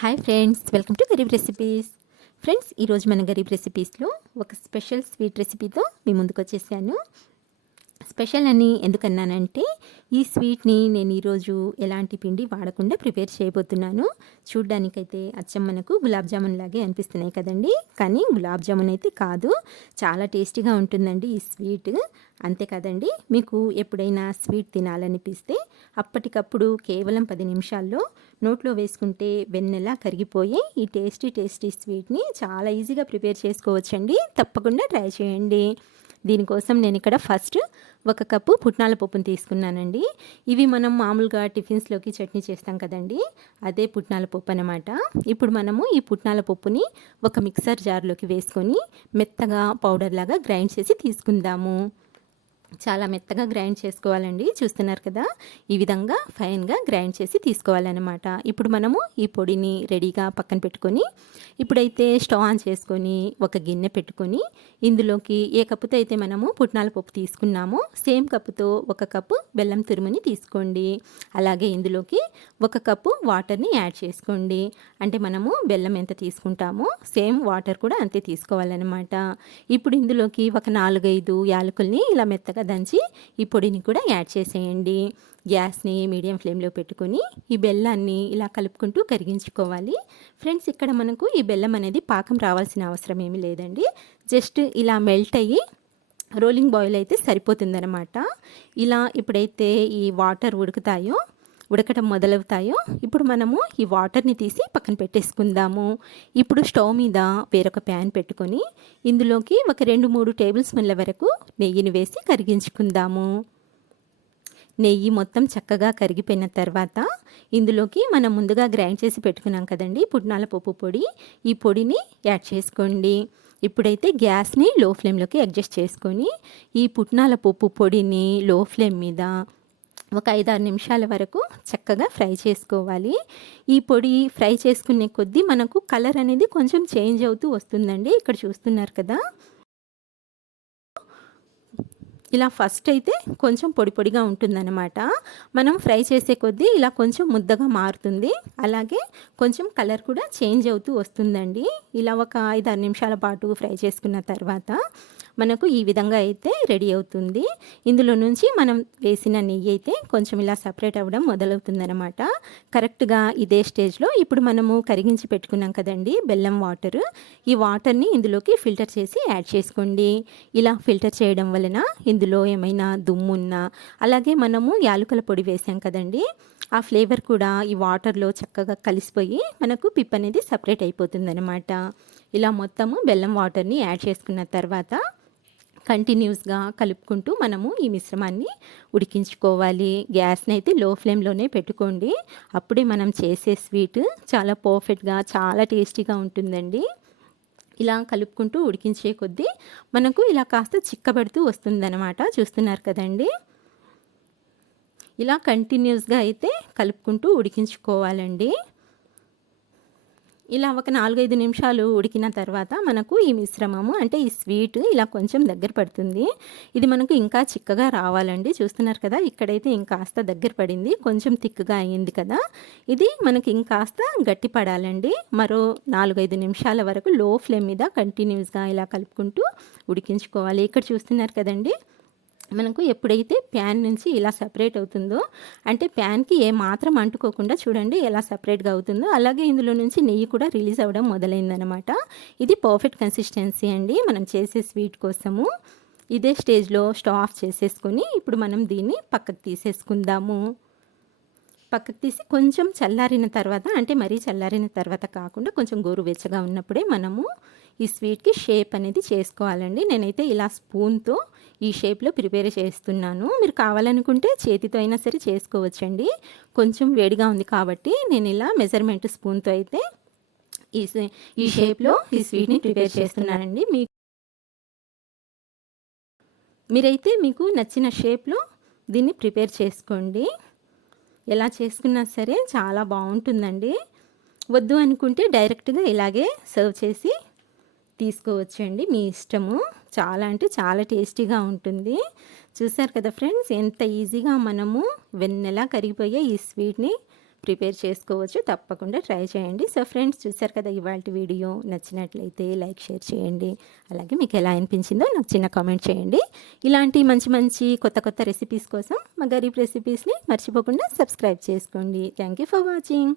Hi friends, welcome to Garib recipes. Friends, ఈరోజు మన గరీబ్ రెసిపీస్లో ఒక స్పెషల్ స్వీట్ రెసిపీతో మీ ముందుకు వచ్చేసాను. స్పెషల్ అని ఎందుకన్నానంటే, ఈ స్వీట్ని నేను ఈరోజు ఎలాంటి పిండి వాడకుండా ప్రిపేర్ చేయబోతున్నాను. చూడ్డానికైతే అచ్చం మనకు గులాబ్ జామున్ లాగే అనిపిస్తున్నాయి కదండి, కానీ గులాబ్ జామున్ అయితే కాదు. చాలా టేస్టీగా ఉంటుందండి ఈ స్వీట్. అంతే కదండి, మీకు ఎప్పుడైనా స్వీట్ తినాలనిపిస్తే అప్పటికప్పుడు కేవలం 10 నిమిషాల్లో నోట్లో వేసుకుంటే వెన్నెలా కరిగిపోయి ఈ టేస్టీ స్వీట్ని చాలా ఈజీగా ప్రిపేర్ చేసుకోవచ్చండి. తప్పకుండా ట్రై చేయండి. దీనికోసం నేను ఇక్కడ ఫస్ట్ 1 కప్పు పుట్నాల పప్పును తీసుకున్నానండి. ఇవి మనం మామూలుగా టిఫిన్స్లోకి చట్నీ చేస్తాం కదండి, అదే పుట్నాల పప్పు అనమాట. ఇప్పుడు మనము ఈ పుట్నాల పప్పుని ఒక మిక్సర్ జార్లోకి వేసుకొని మెత్తగా పౌడర్ లాగా గ్రైండ్ చేసి తీసుకుందాము. చాలా మెత్తగా గ్రైండ్ చేసుకోవాలండి. చూస్తున్నారు కదా, ఈ విధంగా ఫైన్గా గ్రైండ్ చేసి తీసుకోవాలన్నమాట. ఇప్పుడు మనము ఈ పొడిని రెడీగా పక్కన పెట్టుకొని, ఇప్పుడైతే స్టవ్ ఆన్ చేసుకొని ఒక గిన్నె పెట్టుకొని, ఇందులోకి ఏ కప్పుతో అయితే మనము పుట్నాల పప్పు తీసుకున్నామో సేమ్ కప్పుతో 1 కప్పు బెల్లం తురుముని తీసుకోండి. అలాగే ఇందులోకి 1 కప్పు వాటర్ని యాడ్ చేసుకోండి. అంటే మనము బెల్లం ఎంత తీసుకుంటామో సేమ్ వాటర్ కూడా అంతే తీసుకోవాలన్నమాట. ఇప్పుడు ఇందులోకి ఒక 4-5 యాలకుల్ని ఇలా మెత్తగా దంచి ఈ పొడిని కూడా యాడ్ చేసేయండి. గ్యాస్ని మీడియం ఫ్లేమ్లో పెట్టుకొని ఈ బెల్లాన్ని ఇలా కలుపుకుంటూ కరిగించుకోవాలి. ఫ్రెండ్స్, ఇక్కడ మనకు ఈ బెల్లం అనేది పాకం రావాల్సిన అవసరం ఏమీ లేదండి. జస్ట్ ఇలా మెల్ట్ అయ్యి రోలింగ్ బాయిల్ అయితే సరిపోతుందన్నమాట. ఇలా ఎప్పుడైతే ఈ వాటర్ ఉడకటం మొదలవుతాయో ఇప్పుడు మనము ఈ వాటర్ని తీసి పక్కన పెట్టేసుకుందాము. ఇప్పుడు స్టవ్ మీద వేరొక ప్యాన్ పెట్టుకొని ఇందులోకి ఒక 2-3 టేబుల్ స్పూన్ల వరకు నెయ్యిని వేసి కరిగించుకుందాము. నెయ్యి మొత్తం చక్కగా కరిగిపోయిన తర్వాత ఇందులోకి మనం ముందుగా గ్రైండ్ చేసి పెట్టుకున్నాం కదండి పుట్నాల పప్పు పొడి, ఈ పొడిని యాడ్ చేసుకోండి. ఇప్పుడైతే గ్యాస్ని లో ఫ్లేమ్లోకి అడ్జస్ట్ చేసుకొని ఈ పుట్నాల పప్పు పొడిని లో ఫ్లేమ్ మీద ఒక 5-6 నిమిషాల వరకు చక్కగా ఫ్రై చేసుకోవాలి. ఈ పొడి ఫ్రై చేసుకునే కొద్దీ మనకు కలర్ అనేది కొంచెం చేంజ్ అవుతూ వస్తుందండి. ఇక్కడ చూస్తున్నారు కదా, ఇలా ఫస్ట్ అయితే కొంచెం పొడి పొడిగా ఉంటుందన్నమాట. మనం ఫ్రై చేసే కొద్దీ ఇలా కొంచెం ముద్దగా మారుతుంది. అలాగే కొంచెం కలర్ కూడా చేంజ్ అవుతూ వస్తుందండి. ఇలా ఒక 5-6 నిమిషాల పాటు ఫ్రై చేసుకున్న తర్వాత మనకు ఈ విధంగా అయితే రెడీ అవుతుంది. ఇందులో నుంచి మనం వేసిన నెయ్యి అయితే కొంచెం ఇలా సపరేట్ అవ్వడం మొదలవుతుందన్నమాట. కరెక్ట్గా ఇదే స్టేజ్లో ఇప్పుడు మనము కరిగించి పెట్టుకున్నాం కదండి బెల్లం వాటర్, ఈ వాటర్ని ఇందులోకి ఫిల్టర్ చేసి యాడ్ చేసుకోండి. ఇలా ఫిల్టర్ చేయడం వలన ఇందులో ఏమైనా దుమ్మున్నా, అలాగే మనము యాలకుల పొడి వేసాం కదండి, ఆ ఫ్లేవర్ కూడా ఈ వాటర్లో చక్కగా కలిసిపోయి మనకు పిప్ అనేది సపరేట్ అయిపోతుందన్నమాట. ఇలా మొత్తము బెల్లం వాటర్ని యాడ్ చేసుకున్న తర్వాత కంటిన్యూస్గా కలుపుకుంటూ మనము ఈ మిశ్రమాన్ని ఉడికించుకోవాలి. గ్యాస్ని అయితే లో ఫ్లేమ్లోనే పెట్టుకోండి. అప్పుడే మనం చేసే స్వీట్ చాలా పర్ఫెక్ట్గా చాలా టేస్టీగా ఉంటుందండి. ఇలా కలుపుకుంటూ ఉడికించే కొద్దీ మనకు ఇలా కాస్త చిక్కబడుతూ వస్తుందన్నమాట. చూస్తున్నారు కదండి, ఇలా కంటిన్యూస్గా అయితే కలుపుకుంటూ ఉడికించుకోవాలండి. ఇలా ఒక 4-5 నిమిషాలు ఉడికిన తర్వాత మనకు ఈ మిశ్రమము అంటే ఈ స్వీట్ ఇలా కొంచెం దగ్గర పడుతుంది. ఇది మనకు ఇంకా చిక్కగా రావాలండి. చూస్తున్నారు కదా, ఇక్కడైతే ఇంకాస్త దగ్గర పడింది, కొంచెం థిక్గా అయ్యింది కదా. ఇది మనకి ఇంకాస్త గట్టి పడాలండి. మరో 4-5 నిమిషాల వరకు లో ఫ్లేమ్ మీద కంటిన్యూస్గా ఇలా కలుపుకుంటూ ఉడికించుకోవాలి. ఇక్కడ చూస్తున్నారు కదండి, మనకు ఎప్పుడైతే ప్యాన్ నుంచి ఇలా సపరేట్ అవుతుందో, అంటే ప్యాన్కి ఏ మాత్రం అంటుకోకుండా చూడండి ఎలా సపరేట్గా అవుతుందో, అలాగే ఇందులో నుంచి నెయ్యి కూడా రిలీజ్ అవ్వడం మొదలైందనమాట. ఇది పర్ఫెక్ట్ కన్సిస్టెన్సీ అండి మనం చేసే స్వీట్ కోసము. ఇదే స్టేజ్లో స్టవ్ ఆఫ్ చేసేసుకొని ఇప్పుడు మనం దీన్ని పక్కకు తీసేసుకుందాము. పక్కకు తీసి కొంచెం చల్లారిన తర్వాత, అంటే మరీ చల్లారిన తర్వాత కాకుండా కొంచెం గోరువెచ్చగా ఉన్నప్పుడే మనము ఈ స్వీట్కి షేప్ అనేది చేసుకోవాలండి. నేనైతే ఇలా స్పూన్తో ఈ షేప్లో ప్రిపేర్ చేస్తున్నాను. మీరు కావాలనుకుంటే చేతితో అయినా సరే చేసుకోవచ్చండి. కొంచెం వేడిగా ఉంది కాబట్టి నేను ఇలా మెజర్మెంట్ స్పూన్తో అయితే ఈ షేప్లో ఈ స్వీట్ని ప్రిపేర్ చేస్తున్నానండి. మీరైతే మీకు నచ్చిన షేప్లో దీన్ని ప్రిపేర్ చేసుకోండి. ఎలా చేసుకున్నా సరే చాలా బాగుంటుందండి. వద్దు అనుకుంటే డైరెక్ట్గా ఇలాగే సర్వ్ చేసి తీసుకోవచ్చండి, మీ ఇష్టము. చాలా అంటే చాలా టేస్టీగా ఉంటుంది. చూసారు కదా ఫ్రెండ్స్, ఎంత ఈజీగా మనము వెన్నెలా కరిగిపోయే ఈ స్వీట్ని ప్రిపేర్ చేసుకోవచ్చు. తప్పకుండా ట్రై చేయండి. సో ఫ్రెండ్స్, చూసారు కదా ఇవాల్టి వీడియో. నచ్చినట్లయితే లైక్, షేర్ చేయండి. అలాగే మీకు ఎలా అనిపించిందో నాకు చిన్న కామెంట్ చేయండి. ఇలాంటి మంచి మంచి కొత్త రెసిపీస్ కోసం మా గరీబ్ రెసిపీస్ని మర్చిపోకుండా సబ్స్క్రైబ్ చేసుకోండి. Thank you for watching.